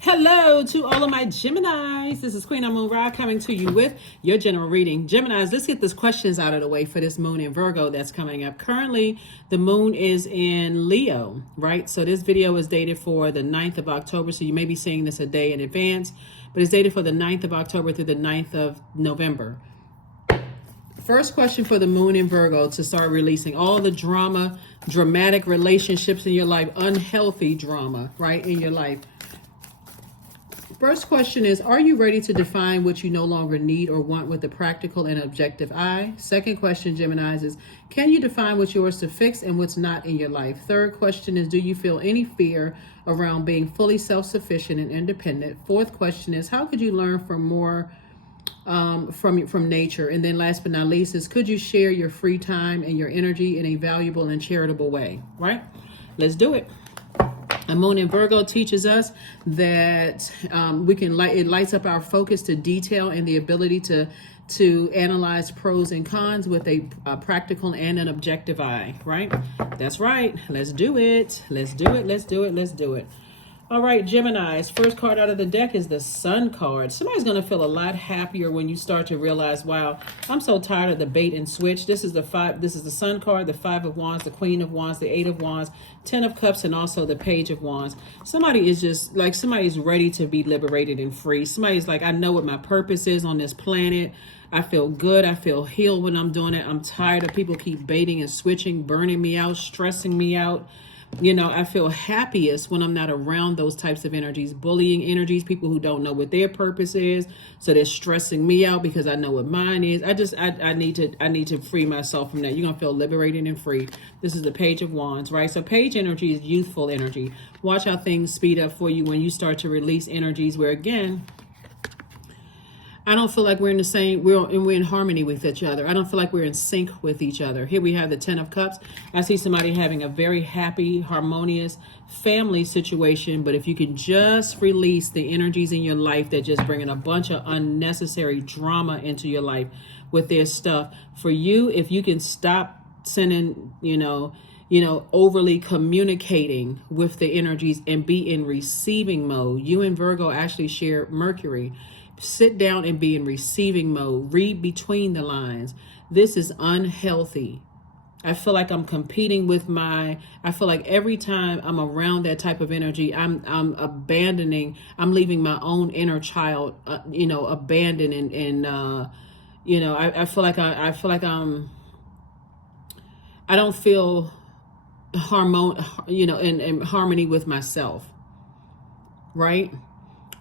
Hello to all of my Geminis. This is Queen Amun Ra coming to you with your general reading. Geminis, let's get these questions out of the way for this moon in Virgo that's coming up. Currently, the moon is in Leo, right? So this video is dated for the 9th of October. So you may be seeing this a day in advance, but it's dated for the 9th of October through the 9th of November. First question for the moon in Virgo to start releasing all the drama, dramatic relationships in your life, unhealthy drama, right, in your life. First question is, are you ready to define what you no longer need or want with a practical and objective eye? Second question, Geminis, is can you define what's yours to fix and what's not in your life? Third question is, do you feel any fear around being fully self-sufficient and independent? Fourth question is, how could you learn from more from nature? And then last but not least is, could you share your free time and your energy in a valuable and charitable way? Right? Let's do it. A moon in Virgo teaches us that it lights up our focus to detail and the ability to analyze pros and cons with a practical and an objective eye, right? That's right. Let's do it. Let's do it. Let's do it. Let's do it. All right, Geminis, first card out of the deck is the Sun card. Somebody's going to feel a lot happier when you start to realize, wow, I'm so tired of the bait and switch. This is the Sun card, the 5 of Wands, the Queen of Wands, the 8 of Wands, 10 of Cups, and also the Page of Wands. Somebody is just like, somebody's ready to be liberated and free. Somebody's like, I know what my purpose is on this planet. I feel good. I feel healed when I'm doing it. I'm tired of people keep baiting and switching, burning me out, stressing me out. You know, I feel happiest when I'm not around those types of energies, bullying energies, people who don't know what their purpose is. So they're stressing me out because I know what mine is. I need to free myself from that. You're going to feel liberated and free. This is the Page of Wands, right? So Page energy is youthful energy. Watch how things speed up for you when you start to release energies where, again, I don't feel like we're in the same, we're in harmony with each other. I don't feel like we're in sync with each other. Here we have the 10 of Cups. I see somebody having a very happy, harmonious family situation. But if you can just release the energies in your life that just bringing a bunch of unnecessary drama into your life with their stuff. For you, if you can stop sending, overly communicating with the energies and be in receiving mode. You and Virgo actually share Mercury. Sit down and be in receiving mode. Read between the lines. This is unhealthy. I feel like I'm competing with I feel like every time I'm around that type of energy, I'm leaving my own inner child, abandoned and I feel like I don't feel in harmony with myself, right?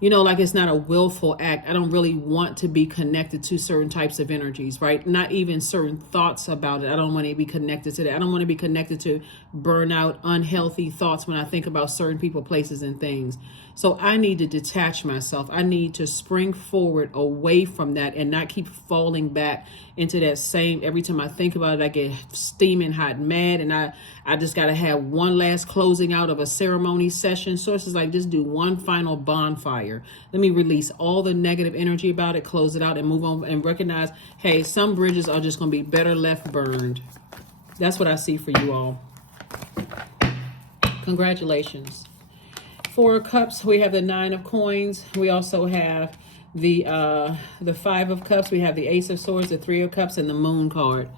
Like it's not a willful act. I don't really want to be connected to certain types of energies, right? Not even certain thoughts about it. I don't want to be connected to that. I don't want to be connected to burnout, unhealthy thoughts when I think about certain people, places, and things. So I need to detach myself. I need to spring forward away from that and not keep falling back into that same, every time I think about it, I get steaming hot mad, and I just got to have one last closing out of a ceremony session. Sources like, just do one final bonfire. Let me release all the negative energy about it, close it out, and move on and recognize, hey, some bridges are just going to be better left burned. That's what I see for you all. Congratulations. 4 of Cups, we have the 9 of Coins. We also have the 5 of Cups. We have the Ace of Swords, the 3 of Cups, and the Moon card.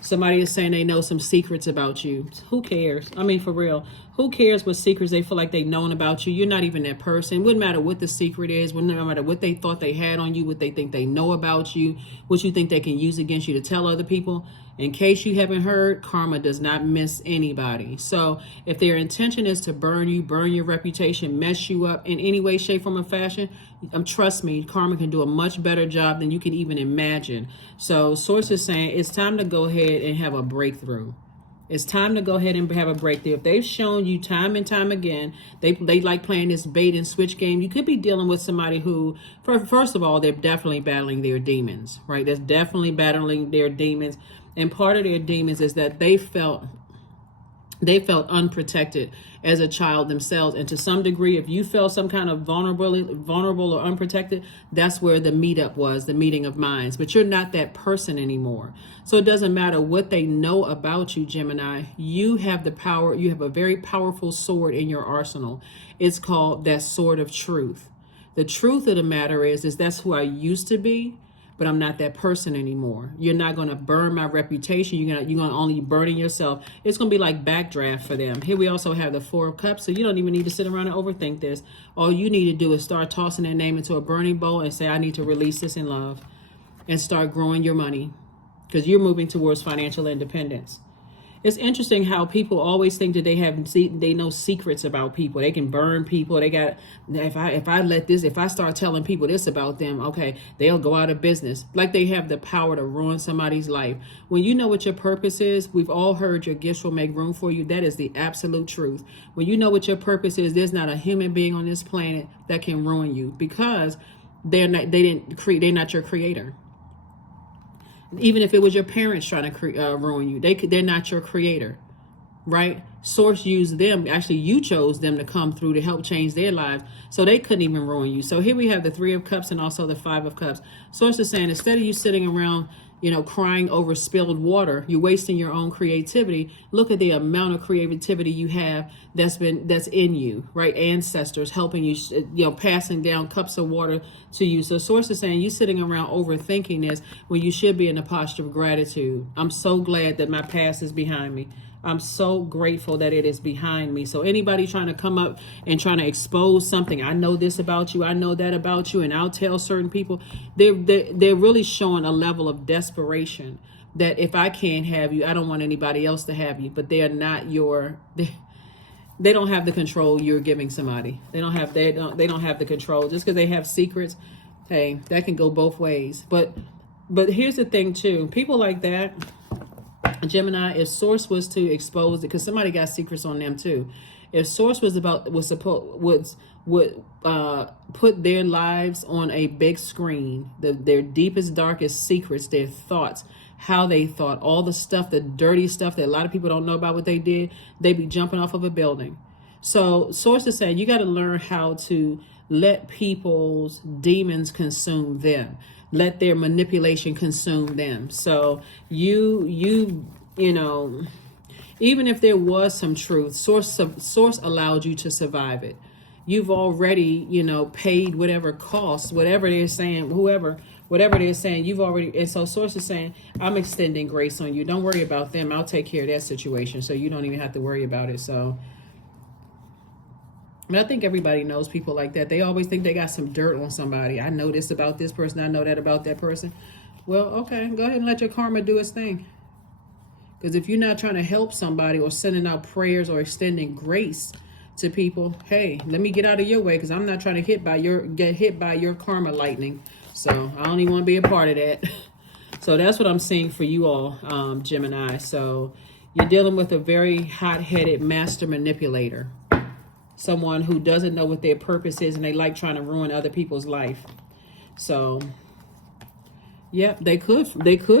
Somebody is saying they know some secrets about you. Who cares? I mean, for real. Who cares what secrets they feel like they've known about you? You're not even that person. Wouldn't matter what the secret is. Wouldn't matter what they thought they had on you, what they think they know about you, what you think they can use against you to tell other people. In case you haven't heard, karma does not miss anybody. So if their intention is to burn you, burn your reputation, mess you up in any way, shape, form, or fashion, trust me, karma can do a much better job than you can even imagine. So sources saying it's time to go ahead and have a breakthrough. It's time to go ahead and have a breakthrough. If they've shown you time and time again, they like playing this bait and switch game. You could be dealing with somebody who, first of all, they're definitely battling their demons, right? That's definitely battling their demons. And part of their demons is that they felt They felt unprotected as a child themselves. And to some degree, if you felt some kind of vulnerable or unprotected, that's where the meetup was, the meeting of minds. But you're not that person anymore. So it doesn't matter what they know about you, Gemini. You have the power. You have a very powerful sword in your arsenal. It's called that sword of truth. The truth of the matter is that's who I used to be, but I'm not that person anymore. You're not going to burn my reputation. You're going to only burn yourself. It's going to be like backdraft for them. Here we also have the Four of Cups, so you don't even need to sit around and overthink this. All you need to do is start tossing their name into a burning bowl and say, I need to release this in love, and start growing your money, because you're moving towards financial independence. It's interesting how people always think that they know secrets about people. They can burn people. They got, if I start telling people this about them, okay, they'll go out of business. Like they have the power to ruin somebody's life. When you know what your purpose is, we've all heard your gifts will make room for you. That is the absolute truth. When you know what your purpose is, there's not a human being on this planet that can ruin you, because they're not your creator. Even if it was your parents trying to ruin you, they're not your creator, right? Source used them. Actually, you chose them to come through to help change their lives, so they couldn't even ruin you. So here we have the Three of Cups and also the Five of Cups. Source is saying, instead of you sitting around, crying over spilled water, you're wasting your own creativity. Look at the amount of creativity you have that's in you, right? Ancestors helping you, passing down cups of water to you. So Source is saying, you sitting around overthinking this when you should be in a posture of gratitude. I'm so glad that my past is behind me. I'm so grateful that it is behind me. So anybody trying to come up and trying to expose something, I know this about you, I know that about you, and I'll tell certain people, they're really showing a level of desperation that if I can't have you, I don't want anybody else to have you. But they are not they don't have the control you're giving somebody. They don't have the control. Just because they have secrets, hey, that can go both ways. But here's the thing too, people like that, Gemini, if Source was to expose it, because somebody got secrets on them too. If Source would put their lives on a big screen, their deepest, darkest secrets, their thoughts, how they thought, all the stuff, the dirty stuff that a lot of people don't know about what they did, they'd be jumping off of a building. So Source is saying, you got to learn how to let people's demons consume them. Let their manipulation consume them. So you even if there was some truth, source allowed you to survive it. You've already, paid whatever costs, whatever they're saying, whatever they're saying, you've already, and so Source is saying, I'm extending grace on you. Don't worry about them. I'll take care of that situation. So you don't even have to worry about it. So, I think everybody knows people like that. They always think they got some dirt on somebody. I know this about this person. I know that about that person. Well, okay, go ahead and let your karma do its thing. Because if you're not trying to help somebody or sending out prayers or extending grace to people, hey, let me get out of your way, because I'm not trying to get hit by your karma lightning. So I don't even want to be a part of that. So that's what I'm seeing for you all, Gemini. So you're dealing with a very hot-headed master manipulator. Someone who doesn't know what their purpose is, and they like trying to ruin other people's life. So, yeah, they could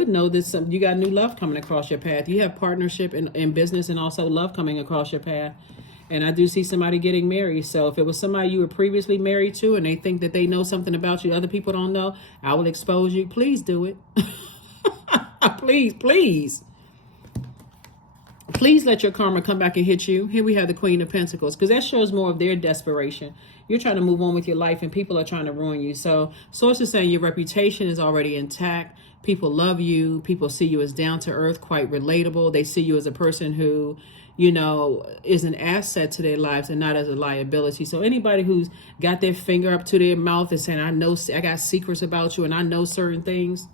know that you got new love coming across your path. You have partnership in business and also love coming across your path. And I do see somebody getting married. So if it was somebody you were previously married to and they think that they know something about you other people don't know, I will expose you. Please do it. Please. Please let your karma come back and hit you. Here we have the Queen of Pentacles, because that shows more of their desperation. You're trying to move on with your life and people are trying to ruin you. So Source is saying your reputation is already intact. People love you. People see you as down to earth, quite relatable. They see you as a person who, is an asset to their lives and not as a liability. So anybody who's got their finger up to their mouth and saying, I got secrets about you and I know certain things,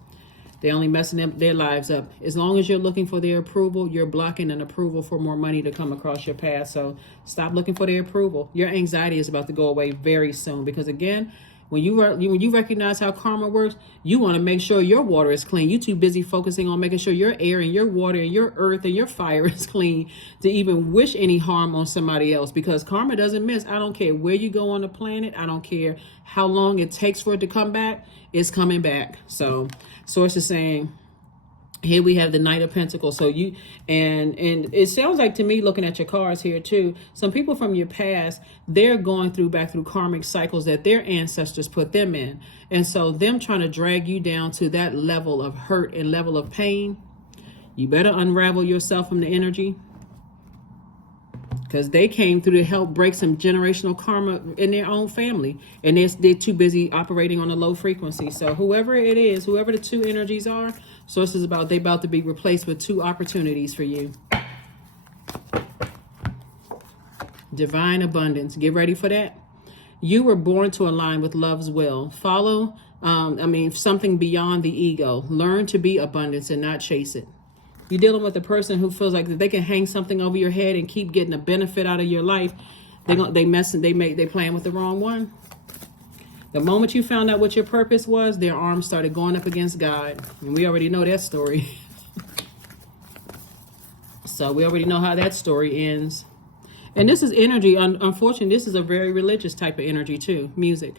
they're only messing their lives up. As long as you're looking for their approval, you're blocking an approval for more money to come across your path. So stop looking for their approval. Your anxiety is about to go away very soon, because again, when you recognize how karma works, you want to make sure your water is clean. You're too busy focusing on making sure your air and your water and your earth and your fire is clean to even wish any harm on somebody else, because karma doesn't miss. I don't care where you go on the planet. I don't care how long it takes for it to come back. It's coming back. So Source is saying, Here we have the Knight of Pentacles. So you, and it sounds like to me, looking at your cards here too, some people from your past, they're going back through karmic cycles that their ancestors put them in. And so them trying to drag you down to that level of hurt and level of pain, you better unravel yourself from the energy, because they came through to help break some generational karma in their own family, and they're too busy operating on a low frequency. So whoever it is, whoever the two energies are, source is about, they about to be replaced with two opportunities for you. Divine abundance. Get ready for that. You were born to align with love's will. Follow, something beyond the ego. Learn to be abundance and not chase it. You're dealing with a person who feels like that they can hang something over your head and keep getting a benefit out of your life. They playing with the wrong one. The moment you found out what your purpose was, their arms started going up against God. And we already know that story. So we already know how that story ends. And this is energy. Unfortunately, this is a very religious type of energy too. Music.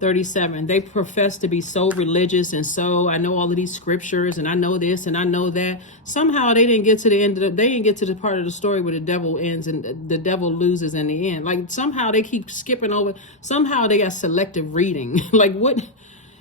37. They profess to be so religious and so, I know all of these scriptures and I know this and I know that. Somehow they didn't get to the end of they didn't get to the part of the story where the devil ends and the devil loses in the end. Like somehow they keep skipping over. Somehow they got selective reading. Like what?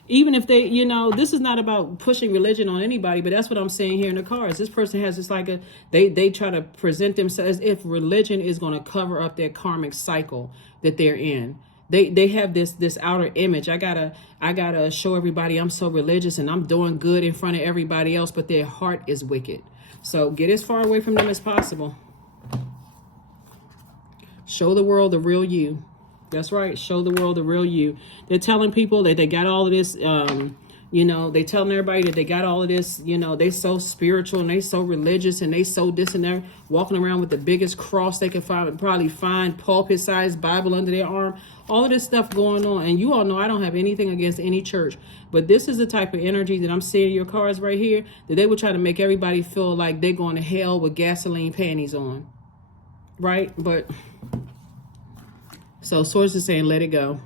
Even if they, this is not about pushing religion on anybody, but that's what I'm saying here in the cards. This person has just like they try to present themselves as if religion is going to cover up their karmic cycle that they're in. They have this outer image. I gotta show everybody I'm so religious and I'm doing good in front of everybody else, but their heart is wicked. So get as far away from them as possible. Show the world the real you. That's right. Show the world the real you. They're telling people that they got all of this, they telling everybody that they got all of this, they so spiritual and they so religious and they so this and that, walking around with the biggest cross they can probably find, pulpit-sized Bible under their arm, all of this stuff going on. And you all know I don't have anything against any church, but this is the type of energy that I'm seeing in your cards right here, that they would try to make everybody feel like they're going to hell with gasoline panties on, right? But so source is saying, let it go.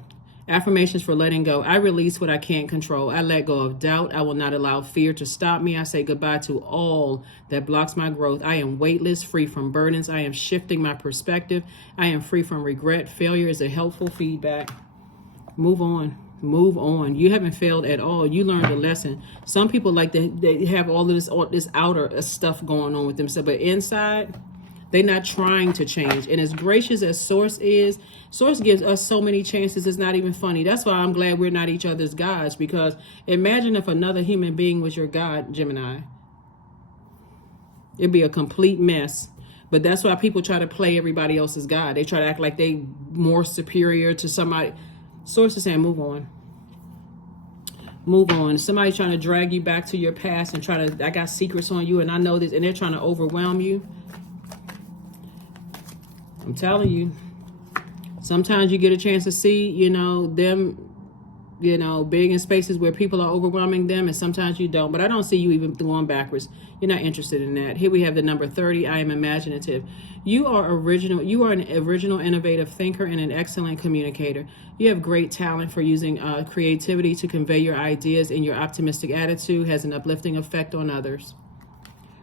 Affirmations for letting go. I release what I can't control. I let go of doubt. I will not allow fear to stop me. I say goodbye to all that blocks my growth. I am weightless, free from burdens. I am shifting my perspective. I am free from regret. Failure is a helpful feedback. Move on. Move on. You haven't failed at all. You learned a lesson. Some people they have all of this outer stuff going on with themselves, but inside, they're not trying to change. And as gracious as Source is, Source gives us so many chances, it's not even funny. That's why I'm glad we're not each other's gods, because imagine if another human being was your God, Gemini. It'd be a complete mess. But that's why people try to play everybody else's God. They try to act like they more superior to somebody. Source is saying, move on. Move on. Somebody's trying to drag you back to your past and I got secrets on you and I know this, and they're trying to overwhelm you. I'm telling you, sometimes you get a chance to see, them, being in spaces where people are overwhelming them, and sometimes you don't. But I don't see you even going backwards. You're not interested in that. Here we have the number 30. I am imaginative. You are original. You are an original, innovative thinker and an excellent communicator. You have great talent for using creativity to convey your ideas, and your optimistic attitude has an uplifting effect on others.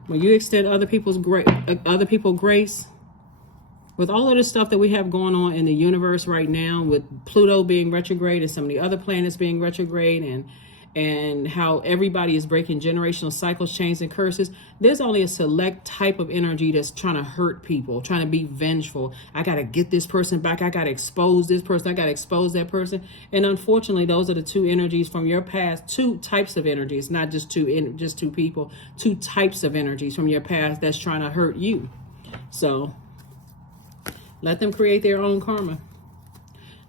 When you extend other people grace, with all of the stuff that we have going on in the universe right now, with Pluto being retrograde and some of the other planets being retrograde, and how everybody is breaking generational cycles, chains, and curses, there's only a select type of energy that's trying to hurt people, trying to be vengeful. I got to get this person back. I got to expose this person. I got to expose that person. And unfortunately, those are the two energies from your past, two types of energies, not just two people, two types of energies from your past that's trying to hurt you. So let them create their own karma.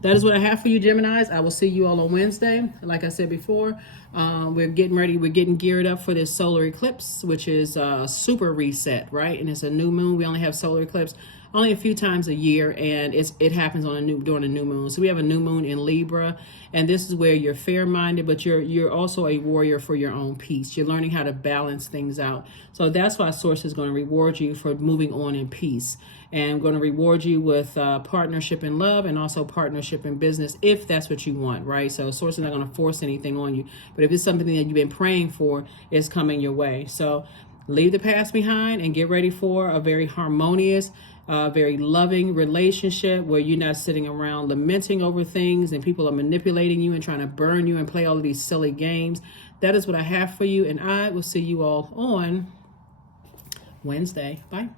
That is what I have for you, Geminis. I will see you all on Wednesday. Like I said before, we're getting ready. We're getting geared up for this solar eclipse, which is a super reset, right? And it's a new moon. We only have solar eclipse only a few times a year, and it happens on during a new moon. So we have a new moon in Libra, and this is where you're fair-minded, but you're also a warrior for your own peace. You're learning how to balance things out. So that's why Source is going to reward you for moving on in peace, and going to reward you with partnership in love and also partnership in business, if that's what you want, right? So Source is not going to force anything on you, but if it's something that you've been praying for, it's coming your way. So leave the past behind and get ready for a very harmonious, very loving relationship where you're not sitting around lamenting over things and people are manipulating you and trying to burn you and play all of these silly games. That is what I have for you, and I will see you all on Wednesday. Bye.